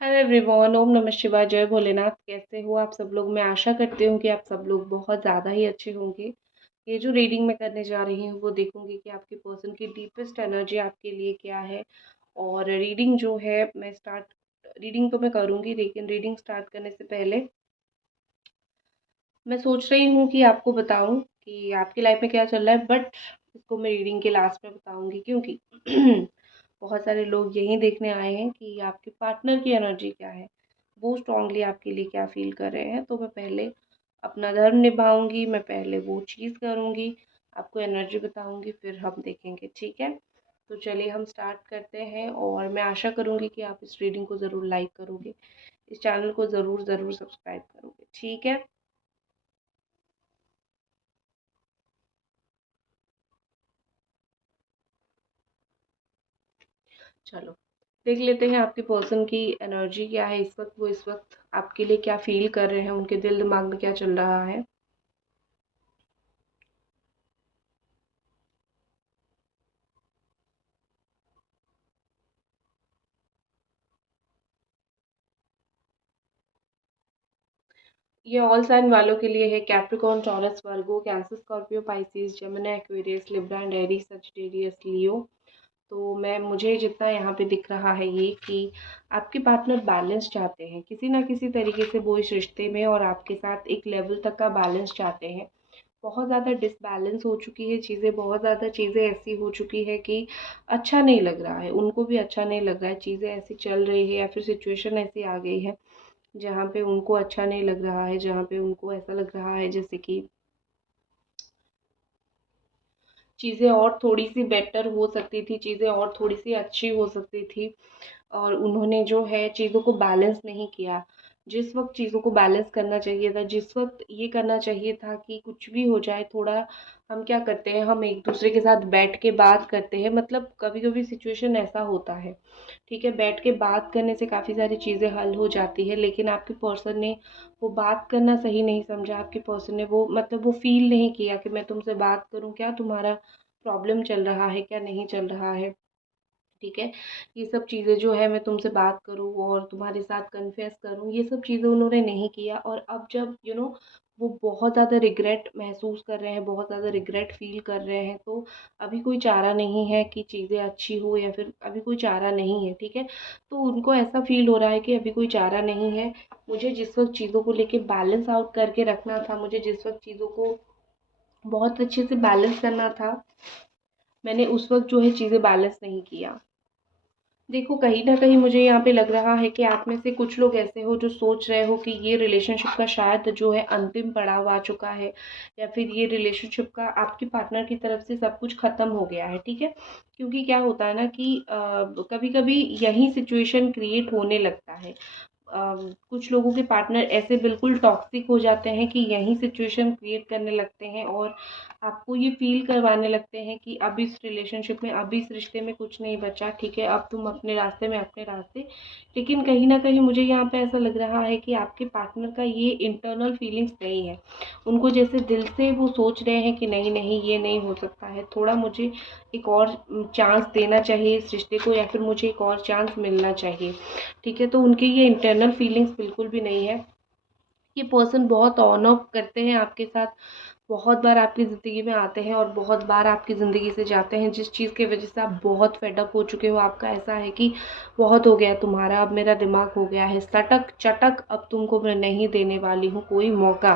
Hello everyone, ओम नमः शिवाय, जय भोलेनाथ। कैसे हो आप सब लोग? मैं आशा करती हूँ कि आप सब लोग बहुत ज़्यादा ही अच्छे होंगे। ये जो रीडिंग मैं करने जा रही हूँ वो देखूंगी कि आपके पर्सन की डीपेस्ट एनर्जी आपके लिए क्या है। और रीडिंग जो है रीडिंग तो मैं करूँगी, लेकिन रीडिंग स्टार्ट करने से पहले मैं सोच रही हूँ कि आपको बताऊँ कि आपकी लाइफ में क्या चल रहा है, बट इसको मैं रीडिंग के लास्ट में बताऊँगी, क्योंकि बहुत सारे लोग यही देखने आए हैं कि आपके पार्टनर की एनर्जी क्या है, वो स्ट्रांगली आपके लिए क्या फ़ील कर रहे हैं। तो मैं पहले अपना धर्म निभाऊँगी, मैं पहले वो चीज़ करूँगी, आपको एनर्जी बताऊँगी, फिर हम देखेंगे, ठीक है? तो चलिए हम स्टार्ट करते हैं, और मैं आशा करूँगी कि आप इस रीडिंग को ज़रूर लाइक करोगे, इस चैनल को ज़रूर ज़रूर सब्सक्राइब करोगे, ठीक है? चलो देख लेते हैं आपके पर्सन की एनर्जी क्या है इस वक्त, वो इस वक्त आपके लिए क्या फील कर रहे हैं, उनके दिल दिमाग में क्या चल रहा है। ये ऑल साइन वालों के लिए है, Capricorn, Taurus, Virgo, Cancer, Scorpio, Pisces, Gemini, Aquarius, Libra and Aries, Sagittarius, Leo. तो मैं मुझे जितना यहाँ पे दिख रहा है ये कि आपके पार्टनर बैलेंस चाहते हैं किसी ना किसी तरीके से, वो इस रिश्ते में और आपके साथ एक लेवल तक का बैलेंस चाहते हैं। बहुत ज़्यादा डिसबैलेंस हो चुकी है चीज़ें, बहुत ज़्यादा चीज़ें ऐसी हो चुकी है कि अच्छा नहीं लग रहा है, उनको भी अच्छा नहीं लग रहा है, चीज़ें ऐसी चल रही है या फिर सिचुएशन ऐसी आ गई है जहाँ पे उनको अच्छा नहीं लग रहा है, जहाँ पे उनको ऐसा लग रहा है जैसे कि चीज़ें और थोड़ी सी बेटर हो सकती थी, चीज़ें और थोड़ी सी अच्छी हो सकती थी, और उन्होंने जो है चीज़ों को बैलेंस नहीं किया। जिस वक़्त चीज़ों को बैलेंस करना चाहिए था, जिस वक़्त ये करना चाहिए था कि कुछ भी हो जाए थोड़ा, हम क्या करते हैं, हम एक-दूसरे के साथ बैठ के बात करते हैं, मतलब कभी-कभी सिचुएशन ऐसा होता है, ठीक है? बैठ के बात करने से काफ़ी सारी चीज़ें हल हो जाती है, लेकिन आपके पर्सन ने वो बात करना सही नहीं समझा, आपके पर्सन ने वो मतलब वो फ़ील नहीं किया कि मैं तुमसे बात करूँ, क्या तुम्हारा प्रॉब्लम चल रहा है, क्या नहीं चल रहा है। ठीक है? ये सब चीज़ें जो है मैं तुमसे बात करूँ और तुम्हारे साथ कन्फेस करूँ, ये सब चीज़ें उन्होंने नहीं किया, और अब जब वो बहुत ज़्यादा रिग्रेट महसूस कर रहे हैं, बहुत ज़्यादा रिग्रेट फ़ील कर रहे हैं, तो अभी कोई चारा नहीं है कि चीज़ें अच्छी हो, या फिर अभी कोई चारा नहीं है, ठीक है? तो उनको ऐसा फ़ील हो रहा है कि अभी कोई चारा नहीं है, मुझे जिस वक़्त चीज़ों को लेके बैलेंस आउट करके रखना था, मुझे जिस वक़्त चीज़ों को बहुत अच्छे से बैलेंस करना था, मैंने उस वक़्त जो है चीज़ें बैलेंस नहीं किया। देखो, कहीं न कहीं मुझे यहाँ पे लग रहा है कि आप में से कुछ लोग ऐसे हो जो सोच रहे हो कि ये रिलेशनशिप का शायद जो है अंतिम पड़ाव आ चुका है, या फिर ये रिलेशनशिप का आपके पार्टनर की तरफ से सब कुछ ख़त्म हो गया है, ठीक है? क्योंकि क्या होता है ना कि कभी-कभी यही सिचुएशन क्रिएट होने लगता है। कुछ लोगों के पार्टनर ऐसे बिल्कुल टॉक्सिक हो जाते हैं कि यही सिचुएशन क्रिएट करने लगते हैं, और आपको ये फ़ील करवाने लगते हैं कि अब इस रिलेशनशिप में, अब इस रिश्ते में कुछ नहीं बचा, ठीक है? अब तुम अपने रास्ते में अपने रास्ते। लेकिन कहीं न कहीं मुझे यहाँ पे ऐसा लग रहा है कि आपके पार्टनर का ये इंटरनल फीलिंग्स नहीं है। उनको जैसे दिल से वो सोच रहे हैं कि नहीं, नहीं, ये नहीं हो सकता है, थोड़ा मुझे एक और चांस देना चाहिए इस रिश्ते को, या फिर मुझे एक और चांस मिलना चाहिए, ठीक है? तो उनकी ये इंटरनल फीलिंग्स बिल्कुल भी नहीं है। ये पर्सन बहुत ऑन ऑफ करते हैं आपके साथ, बहुत बार आपकी ज़िंदगी में आते हैं और बहुत बार आपकी ज़िंदगी से जाते हैं, जिस चीज़ की वजह से आप बहुत फेड अप हो चुके हो। आपका ऐसा है कि बहुत हो गया तुम्हारा, अब मेरा दिमाग हो गया है सटक चटक, अब तुमको मैं नहीं देने वाली हूँ कोई मौका,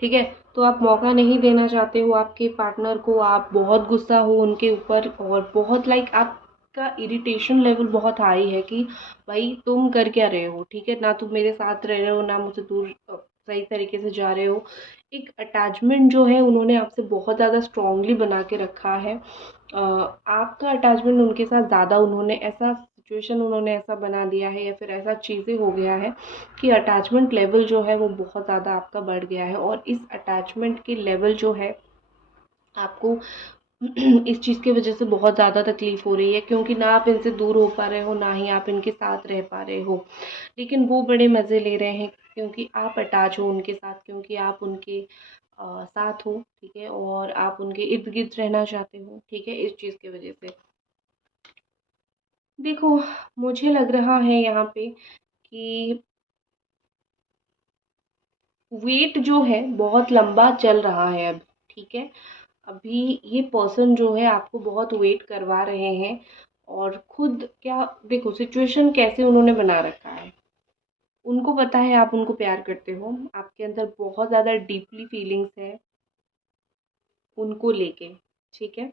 ठीक है? तो आप मौका नहीं देना चाहते हो आपके पार्टनर को, आप बहुत गुस्सा हो उनके ऊपर, और बहुत लाइक आपका इरिटेशन लेवल बहुत हाई है कि भाई तुम कर क्या रहे हो, ठीक है? ना तुम मेरे साथ रह रहे हो, ना मुझसे दूर सही तरीके से जा रहे हो। एक अटैचमेंट जो है उन्होंने आपसे बहुत ज़्यादा स्ट्रॉन्गली बना के रखा है। आपका अटैचमेंट उनके साथ ज़्यादा, उन्होंने ऐसा सिचुएशन उन्होंने ऐसा बना दिया है, या फिर ऐसा चीज़ें हो गया है कि अटैचमेंट लेवल जो है वो बहुत ज़्यादा आपका बढ़ गया है, और इस अटैचमेंट के लेवल जो है आपको इस चीज़ की वजह से बहुत ज़्यादा तकलीफ़ हो रही है, क्योंकि ना आप इनसे दूर हो पा रहे हो, ना ही आप इनके साथ रह पा रहे हो। लेकिन वो बड़े मज़े ले रहे हैं क्योंकि आप अटैच हो उनके साथ, क्योंकि आप उनके साथ हो, ठीक है? और आप उनके इर्द-गिर्द रहना चाहते हो, ठीक है? इस चीज़ की वजह से। देखो, मुझे लग रहा है यहाँ पे कि वेट जो है बहुत लंबा चल रहा है अब, ठीक है। अभी ये पर्सन जो है आपको बहुत वेट करवा रहे हैं, और खुद क्या, देखो सिचुएशन कैसे उन्होंने बना रखा है। उनको पता है आप उनको प्यार करते हो, आपके अंदर बहुत ज़्यादा डीपली फीलिंग्स है उनको लेके, ठीक है।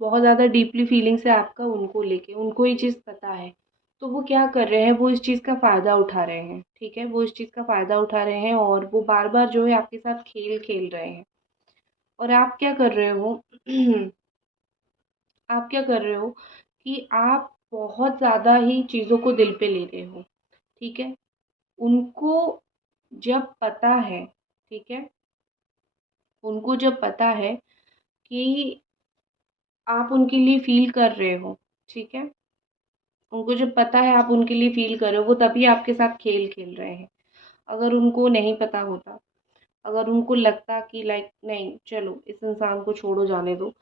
बहुत ज़्यादा डीपली फीलिंग्स है आपका उनको लेके, उनको ये चीज़ पता है। तो वो क्या कर रहे हैं, वो इस चीज़ का फ़ायदा उठा रहे हैं, ठीक है। वो इस चीज़ का फ़ायदा उठा रहे हैं और वो बार बार जो है आपके साथ खेल खेल रहे हैं। और आप क्या कर रहे हो आप क्या कर रहे हो कि आप बहुत ज़्यादा ही चीज़ों को दिल पे ले रहे हो, ठीक है। उनको जब पता है, ठीक है, उनको जब पता है कि आप उनके लिए फ़ील कर रहे हो, ठीक है। उनको जब पता है आप उनके लिए फ़ील कर रहे हो, वो तभी आपके साथ खेल खेल रहे हैं। अगर उनको नहीं पता होता, अगर उनको लगता कि लाइक नहीं चलो इस इंसान को छोड़ो, जाने दो,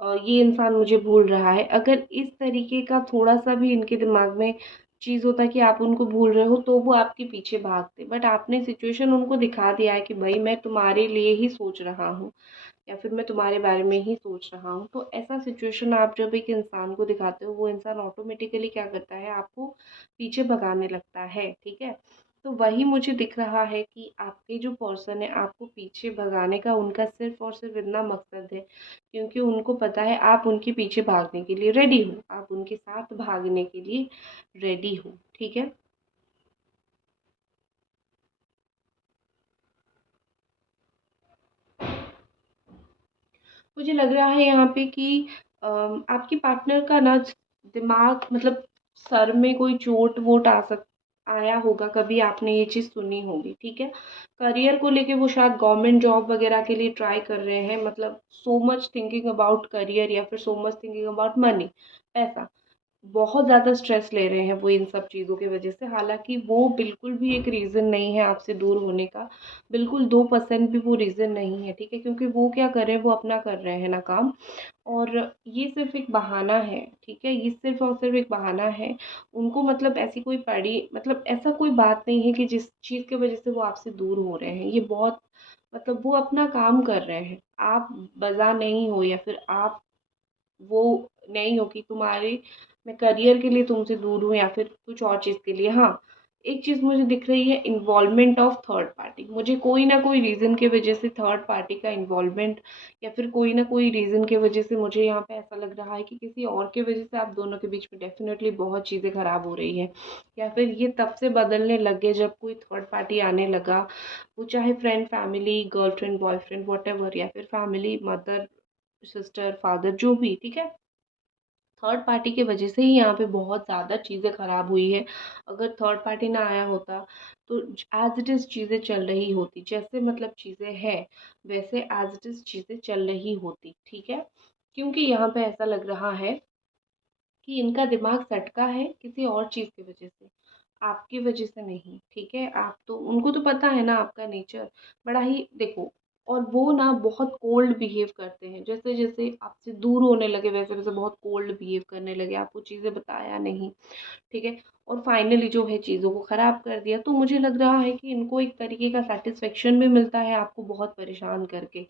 ये इंसान मुझे भूल रहा है, अगर इस तरीके का थोड़ा-सा भी इनके दिमाग में चीज़ होता कि आप उनको भूल रहे हो, तो वो आपके पीछे भागते। बट आपने सिचुएशन उनको दिखा दिया है कि भई मैं तुम्हारे लिए ही सोच रहा हूँ, या फिर मैं तुम्हारे बारे में ही सोच रहा हूँ। तो ऐसा सिचुएशन आप जब एक इंसान को दिखाते हो, वो इंसान ऑटोमेटिकली क्या करता है, आपको पीछे भगाने लगता है, ठीक है। तो वही मुझे दिख रहा है कि आपके जो पर्सन है आपको पीछे भगाने का उनका सिर्फ़ और सिर्फ़ इतना मकसद है, क्योंकि उनको पता है आप उनके पीछे भागने के लिए रेडी हो, आप उनके साथ भागने के लिए रेडी हो, ठीक है। मुझे लग रहा है यहाँ पे कि आपके पार्टनर का ना दिमाग, मतलब सर में कोई चोट वोट आया होगा, कभी आपने ये चीज़ सुनी होगी, ठीक है। करियर को लेके वो शायद गवर्नमेंट जॉब वगैरह के लिए ट्राई कर रहे हैं, मतलब so much thinking about career, या फिर so much thinking about money, पैसा। बहुत ज़्यादा स्ट्रेस ले रहे हैं वो इन सब चीज़ों की वजह से, हालाँकि वो बिल्कुल भी एक रीज़न नहीं है आपसे दूर होने का, बिल्कुल 2% भी वो रीज़न नहीं है, ठीक है। क्योंकि वो क्या कर रहे हैं, वो अपना कर रहे हैं ना काम, और ये सिर्फ़ एक बहाना है, ठीक है। ये सिर्फ़ और सिर्फ़ एक बहाना है। उनको मतलब ऐसी कोई पड़ी, मतलब ऐसा कोई बात नहीं है कि जिस चीज़ की वजह से वो आपसे दूर हो रहे हैं। ये बहुत, मतलब वो अपना काम कर रहे हैं। आप बज़ा नहीं हो, या फिर आप वो नहीं हो कि तुम्हारे, मैं करियर के लिए तुमसे दूर हूँ या फिर कुछ और चीज़ के लिए। हाँ, एक चीज़ मुझे दिख रही है, इन्वॉल्वमेंट ऑफ थर्ड पार्टी। मुझे कोई ना कोई रीज़न की वजह से थर्ड पार्टी का इन्वॉल्वमेंट, या फिर कोई ना कोई रीज़न की वजह से मुझे यहाँ पे ऐसा लग रहा है कि किसी और की वजह से आप दोनों के बीच में डेफ़िनेटली बहुत चीज़ें ख़राब हो रही हैं। या फिर ये तब से बदलने लग गए जब कोई थर्ड पार्टी आने लगा, वो चाहे friend, family, girlfriend, boyfriend, whatever, या फिर फैमिली, मदर, सिस्टर, फादर, जो भी, ठीक है। थर्ड पार्टी की वजह से ही यहाँ पे बहुत ज़्यादा चीज़ें ख़राब हुई है। अगर थर्ड पार्टी ना आया होता, तो एज़ इट इज़ चीज़ें चल रही होती, जैसे मतलब चीज़ें हैं वैसे एज़ इट इज़ चीज़ें चल रही होती, ठीक है। क्योंकि यहाँ पे ऐसा लग रहा है कि इनका दिमाग सटका है किसी और चीज़ की वजह से, आपकी वजह से नहीं, ठीक है। आप तो, उनको तो पता है ना आपका नेचर बड़ा ही, देखो, और वो ना बहुत कोल्ड बिहेव करते हैं, जैसे जैसे आपसे दूर होने लगे वैसे वैसे बहुत कोल्ड बिहेव करने लगे, आपको चीज़ें बताया नहीं, ठीक है। और फाइनली जो है चीज़ों को ख़राब कर दिया। तो मुझे लग रहा है कि इनको एक तरीके का सेटिस्फेक्शन भी मिलता है आपको बहुत परेशान करके,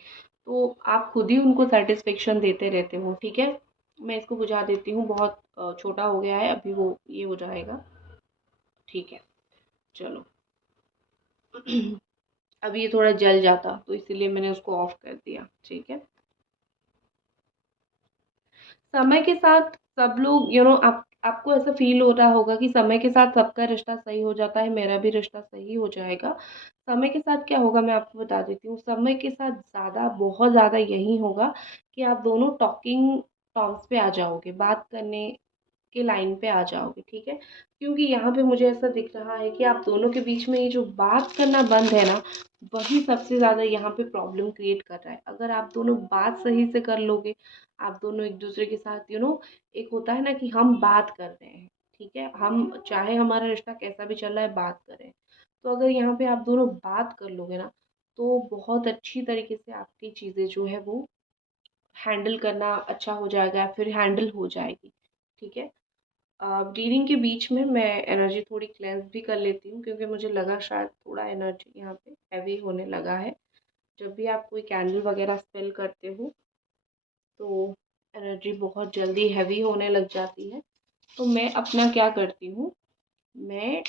तो आप खुद ही उनको सेटिस्फेक्शन देते रहते हो, ठीक है। मैं इसको बुझा देती हूँ, बहुत छोटा हो गया है, अभी वो ये हो जाएगा, ठीक है। चलो अब ये थोड़ा जल जाता तो इसीलिए मैंने उसको ऑफ कर दिया, ठीक है। समय के साथ सब लोग, आप, आपको ऐसा फील हो रहा होगा कि समय के साथ सबका रिश्ता सही हो जाता है, मेरा भी रिश्ता सही हो जाएगा। समय के साथ क्या होगा मैं आपको बता देती हूँ। समय के साथ ज़्यादा, बहुत ज़्यादा यही होगा कि आप दोनों टॉकिंग टर्म्स पे आ जाओगे, बात करने के लाइन पे आ जाओगे, ठीक है। क्योंकि यहाँ पे मुझे ऐसा दिख रहा है कि आप दोनों के बीच में ये जो बात करना बंद है ना, वही सबसे ज़्यादा यहाँ पे प्रॉब्लम क्रिएट कर रहा है। अगर आप दोनों बात सही से कर लोगे, आप दोनों एक दूसरे के साथ, एक होता है ना कि हम बात कर रहे हैं, ठीक है, हम चाहे हमारा रिश्ता कैसा भी चल रहा है बात करें। तो अगर यहाँ पे आप दोनों बात कर लोगे ना, तो बहुत अच्छी तरीके से आपकी चीज़ें जो है वो हैंडल करना अच्छा हो जाएगा, या फिर हैंडल हो जाएगी, ठीक है। रीडिंग के बीच में मैं एनर्जी थोड़ी क्लेंस भी कर लेती हूँ, क्योंकि मुझे लगा शायद थोड़ा एनर्जी यहाँ पे हैवी होने लगा है। जब भी आप कोई कैंडल वगैरह स्पेल करते हो तो एनर्जी बहुत जल्दी हैवी होने लग जाती है। तो मैं अपना क्या करती हूँ, मैं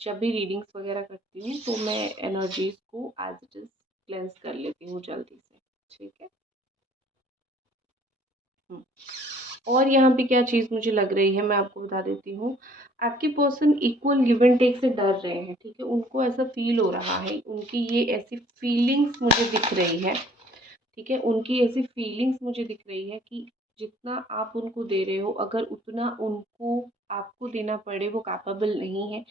जब भी रीडिंग्स वगैरह करती हूँ तो मैं एनर्जीज को एज इट इज़ क्लेंस कर लेती हूँ जल्दी से। ठीक है। हम्म। और यहाँ पे क्या चीज़ मुझे लग रही है, मैं आपको बता देती हूँ। आपके person equal give and take से डर रहे हैं। ठीक है, उनको ऐसा फील हो रहा है, उनकी ये ऐसी फीलिंग्स मुझे दिख रही है। ठीक है, उनकी ऐसी फीलिंग्स मुझे दिख रही है कि जितना आप उनको दे रहे हो, अगर उतना उनको आपको देना पड़े वो कैपेबल नहीं है,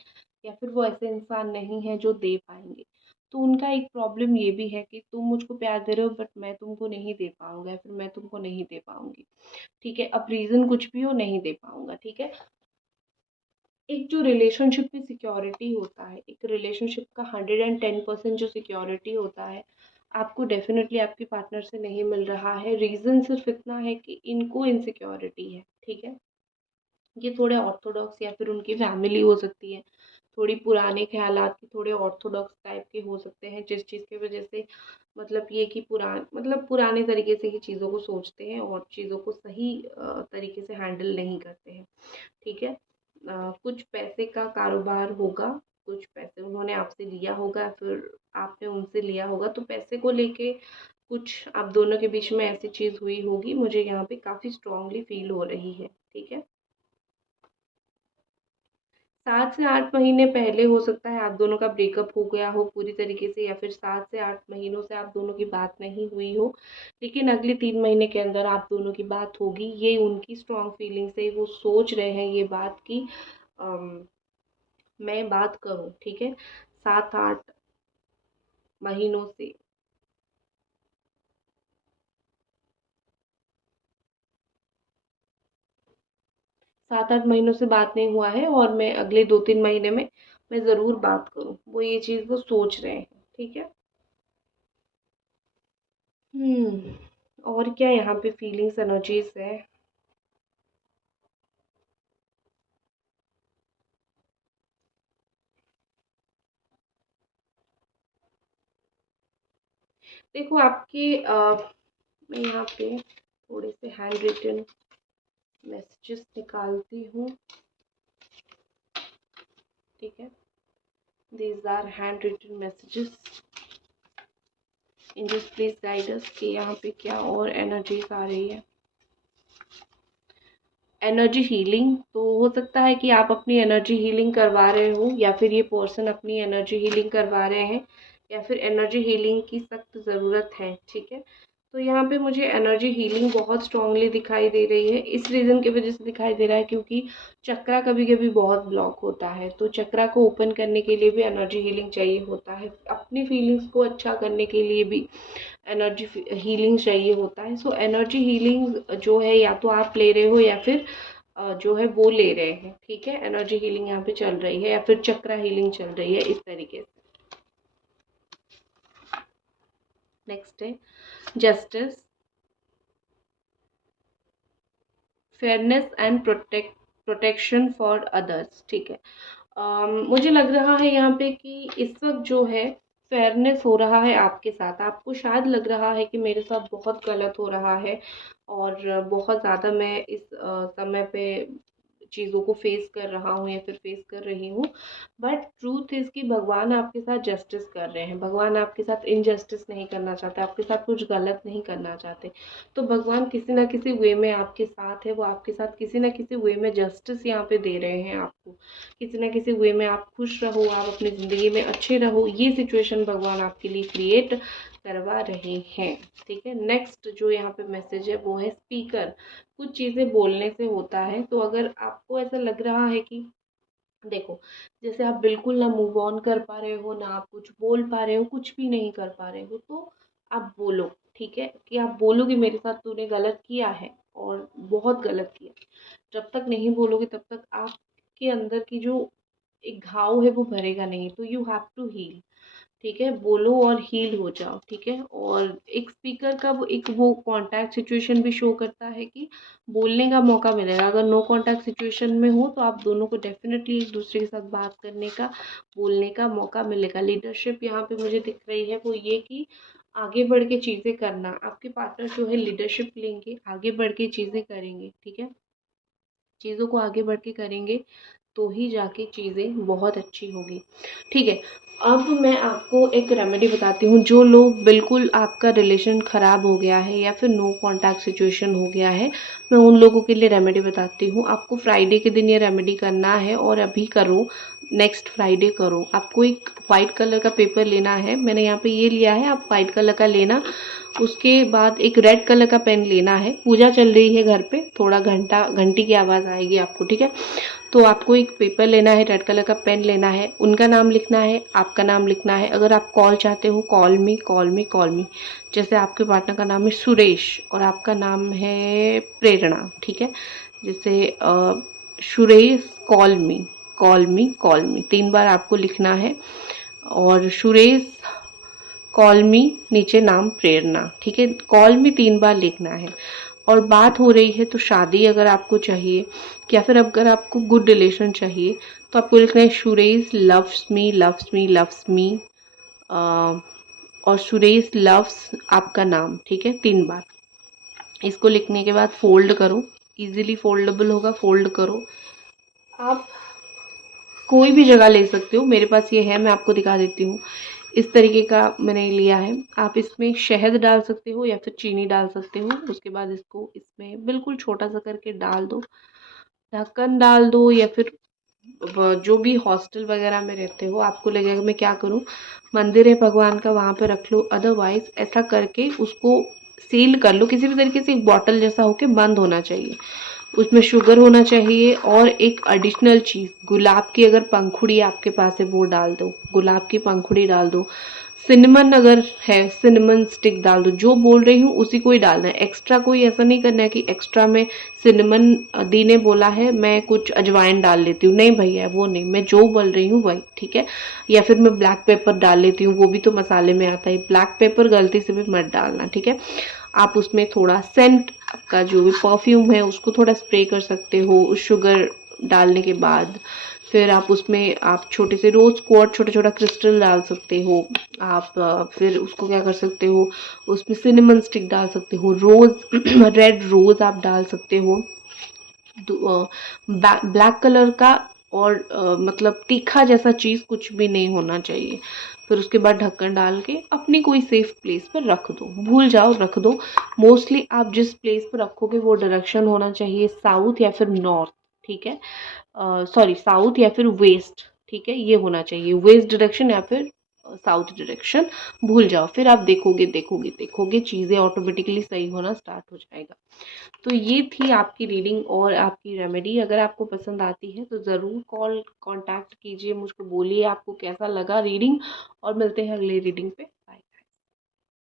या फिर वो ऐसे इंसान नहीं है जो दे पाएंगे। तो उनका एक प्रॉब्लम ये भी है कि तुम मुझको प्यार दे रहे हो बट मैं तुमको नहीं दे पाऊंगा, या फिर मैं तुमको नहीं दे पाऊंगी। ठीक है, अब रीज़न कुछ भी हो, नहीं दे पाऊंगा। ठीक है। एक जो रिलेशनशिप में सिक्योरिटी होता है, एक रिलेशनशिप का 110% जो सिक्योरिटी होता है, आपको डेफिनेटली आपके पार्टनर से नहीं मिल रहा है। रीज़न सिर्फ इतना है कि इनको इनसिक्योरिटी है। ठीक है, ये थोड़े ऑर्थोडॉक्स या फिर उनकी फैमिली हो सकती है, थोड़ी पुराने ख्यालात की, थोड़े ऑर्थोडॉक्स टाइप के हो सकते हैं, जिस चीज़ की वजह से मतलब ये कि पुराने तरीके से ही चीज़ों को सोचते हैं और चीज़ों को सही तरीके से हैंडल नहीं करते हैं। ठीक है। कुछ पैसे का कारोबार होगा, कुछ पैसे उन्होंने आपसे लिया होगा, फिर आपने उनसे लिया होगा, तो पैसे को लेके कुछ आप दोनों के बीच में ऐसी चीज़ हुई होगी, मुझे यहाँ पे काफ़ी स्ट्रांगली फील हो रही है। ठीक है। 7 से 8 महीने पहले हो सकता है आप दोनों का ब्रेकअप हो गया हो पूरी तरीके से, या फिर 7 से 8 महीनों से आप दोनों की बात नहीं हुई हो, लेकिन अगले 3 महीने के अंदर आप दोनों की बात होगी। ये उनकी स्ट्रांग फीलिंग्स है, वो सोच रहे हैं ये बात की मैं बात करूं। ठीक है। 7 8 महीनों से 7 8 महीनों से बात नहीं हुआ है, और मैं अगले 2 3 महीने में मैं ज़रूर बात करूं, वो ये चीज़ वो सोच रहे हैं। ठीक है। और क्या यहाँ पे फीलिंग्स एनर्जीज है। देखो आपके मैं यहाँ पे थोड़े से हैंड रिटन मैसेजेस निकालती हूँ। ठीक है, these are handwritten messages. Angels please guide us कि यहाँ पे क्या और एनर्जीज आ रही है। एनर्जी हीलिंग, तो हो सकता है कि आप अपनी एनर्जी हीलिंग करवा रहे हो, या फिर ये पर्सन अपनी एनर्जी हीलिंग करवा रहे हैं, या फिर एनर्जी हीलिंग की सख्त ज़रूरत है। ठीक है। तो यहाँ पे मुझे एनर्जी हीलिंग बहुत स्ट्रांगली दिखाई दे रही है। इस रीज़न की वजह से दिखाई दे रहा है क्योंकि चक्रा कभी कभी बहुत ब्लॉक होता है, तो चक्रा को ओपन करने के लिए भी एनर्जी हीलिंग चाहिए होता है। अपनी फीलिंग्स को अच्छा करने के लिए भी एनर्जी हीलिंग चाहिए होता है। सो एनर्जी हीलिंग जो है, या तो आप ले रहे हो या फिर जो है वो ले रहे हैं। ठीक है, एनर्जी हीलिंग यहाँ पे चल रही है, या फिर चक्रा हीलिंग चल रही है इस तरीके से। नेक्स्ट है justice, fairness and protection for others. ठीक है। मुझे लग रहा है यहाँ पे कि इस वक्त जो है फेयरनेस हो रहा है आपके साथ। आपको शायद लग रहा है कि मेरे साथ बहुत गलत हो रहा है, और बहुत ज़्यादा मैं इस समय पे चीज़ों को फेस कर रहा हूँ या फिर फेस कर रही हूँ। बट ट्रूथ इज़ कि भगवान आपके साथ जस्टिस कर रहे हैं। भगवान आपके साथ इनजस्टिस नहीं करना चाहते, आपके साथ कुछ गलत नहीं करना चाहते। तो भगवान किसी ना किसी वे में आपके साथ है, वो आपके साथ किसी ना किसी वे में जस्टिस यहाँ पे दे रहे हैं आपको। किसी ना किसी वे में आप खुश रहो, आप अपनी ज़िंदगी में अच्छे रहो, ये सिचुएशन भगवान आपके लिए क्रिएट करवा रहे हैं। ठीक है। नेक्स्ट जो यहाँ पे मैसेज है वो है स्पीकर। कुछ चीज़ें बोलने से होता है, तो अगर आपको ऐसा लग रहा है कि देखो, जैसे आप बिल्कुल ना मूव ऑन कर पा रहे हो, ना आप कुछ बोल पा रहे हो, कुछ भी नहीं कर पा रहे हो, तो आप बोलो। ठीक है, कि आप बोलो कि मेरे साथ तूने गलत किया है और बहुत गलत किया। जब तक नहीं बोलोगे तब तक आपके अंदर की जो एक घाव है वो भरेगा नहीं, तो यू हैव टू हील। ठीक है, बोलो और हील हो जाओ। ठीक है, और एक स्पीकर का एक वो कॉन्टैक्ट सिचुएशन भी शो करता है कि बोलने का मौका मिलेगा। अगर नो कॉन्टैक्ट सिचुएशन में हो तो आप दोनों को डेफिनेटली एक दूसरे के साथ बात करने का, बोलने का मौका मिलेगा। लीडरशिप यहाँ पे मुझे दिख रही है वो ये कि आगे बढ़ के चीज़ें करना। आपके पार्टनर जो है लीडरशिप लेंगे, आगे बढ़ के चीज़ें करेंगे। ठीक है, चीज़ों को आगे बढ़ के करेंगे तो ही जाके चीज़ें बहुत अच्छी होगी। ठीक है, अब मैं आपको एक रेमेडी बताती हूँ। जो लोग बिल्कुल आपका रिलेशन ख़राब हो गया है या फिर नो कॉन्टैक्ट सिचुएशन हो गया है, मैं उन लोगों के लिए रेमेडी बताती हूँ। आपको फ्राइडे के दिन ये रेमेडी करना है और अभी करो, नेक्स्ट फ्राइडे करो। आपको एक वाइट कलर का पेपर लेना है, मैंने यहाँ पे ये लिया है, आप वाइट कलर का लेना। उसके बाद एक रेड कलर का पेन लेना है। पूजा चल रही है घर पे, थोड़ा घंटी की आवाज़ आएगी आपको। ठीक है, तो आपको एक पेपर लेना है, रेड कलर का पेन लेना है, उनका नाम लिखना है, आपका नाम लिखना है। अगर आप कॉल चाहते हो, कॉल मी कॉल मी कॉल मी। जैसे आपके पार्टनर का नाम है सुरेश और आपका नाम है प्रेरणा। ठीक है, जैसे सुरेश कॉल मी कॉल मी कॉल मी 3 बार आपको लिखना है। और सुरेश कॉल मी, नीचे नाम प्रेरणा। ठीक है, कॉल मी 3 बार लिखना है। और बात हो रही है तो शादी अगर आपको चाहिए या फिर अगर आपको गुड रिलेशन चाहिए तो आपको लिखना है Suresh loves me loves me loves me, और सुरेश लव्स आपका नाम। ठीक है, 3 बार। इसको लिखने के बाद फोल्ड करो, इजीली फोल्डेबल होगा, फोल्ड करो। आप कोई भी जगह ले सकते हो, मेरे पास ये है, मैं आपको दिखा देती हूँ। इस तरीके का मैंने लिया है। आप इसमें शहद डाल सकते हो या फिर चीनी डाल सकते हो। उसके बाद इसको इसमें बिल्कुल छोटा सा करके डाल दो, ढक्कन डाल दो। या फिर जो भी हॉस्टल वगैरह में रहते हो, आपको लगेगा मैं क्या करूँ, मंदिर है भगवान का, वहाँ पे रख लो। अदरवाइज ऐसा करके उसको सील कर लो किसी भी तरीके से। एक बॉटल जैसा होके बंद होना चाहिए, उसमें शुगर होना चाहिए। और एक एडिशनल चीज़, गुलाब की अगर पंखुड़ी आपके पास है वो डाल दो, गुलाब की पंखुड़ी डाल दो। सिनेमन अगर है, सिनेमन स्टिक डाल दो। जो बोल रही हूँ उसी को ही डालना है, एक्स्ट्रा कोई ऐसा नहीं करना है कि एक्स्ट्रा में सिनेमन दी ने बोला है मैं कुछ अजवाइन डाल लेती हूँ, नहीं भैया वो नहीं, मैं जो बोल रही हूँ वही। ठीक है, या फिर मैं ब्लैक पेपर डाल लेती हूँ, वो भी तो मसाले में आता है। ब्लैक पेपर गलती से भी मत डालना। ठीक है, आप उसमें थोड़ा सेंट का जो भी परफ्यूम है उसको थोड़ा स्प्रे कर सकते हो उस शुगर डालने के बाद। फिर आप उसमें आप छोटे से रोज क्वार्ट्ज छोटा छोटा क्रिस्टल डाल सकते हो। आप फिर उसको क्या कर सकते हो, उसमें सिनेमन स्टिक डाल सकते हो, रोज रेड रोज आप डाल सकते हो। ब्लैक कलर का। और मतलब तीखा जैसा चीज़ कुछ भी नहीं होना चाहिए। फिर उसके बाद ढक्कन डाल के अपनी कोई सेफ प्लेस पर रख दो, भूल जाओ रख दो। मोस्टली आप जिस प्लेस पर रखोगे वो डायरेक्शन होना चाहिए साउथ या फिर नॉर्थ। ठीक है, सॉरी साउथ या फिर वेस्ट। ठीक है, ये होना चाहिए, वेस्ट डायरेक्शन या फिर साउथ डायरेक्शन। भूल जाओ, फिर आप देखोगे देखोगे देखोगे चीज़ें ऑटोमेटिकली सही होना स्टार्ट हो जाएगा। तो ये थी आपकी रीडिंग और आपकी रेमेडी। अगर आपको पसंद आती है तो ज़रूर कांटेक्ट कीजिए, मुझको बोलिए आपको कैसा लगा रीडिंग। और मिलते हैं अगले रीडिंग पे।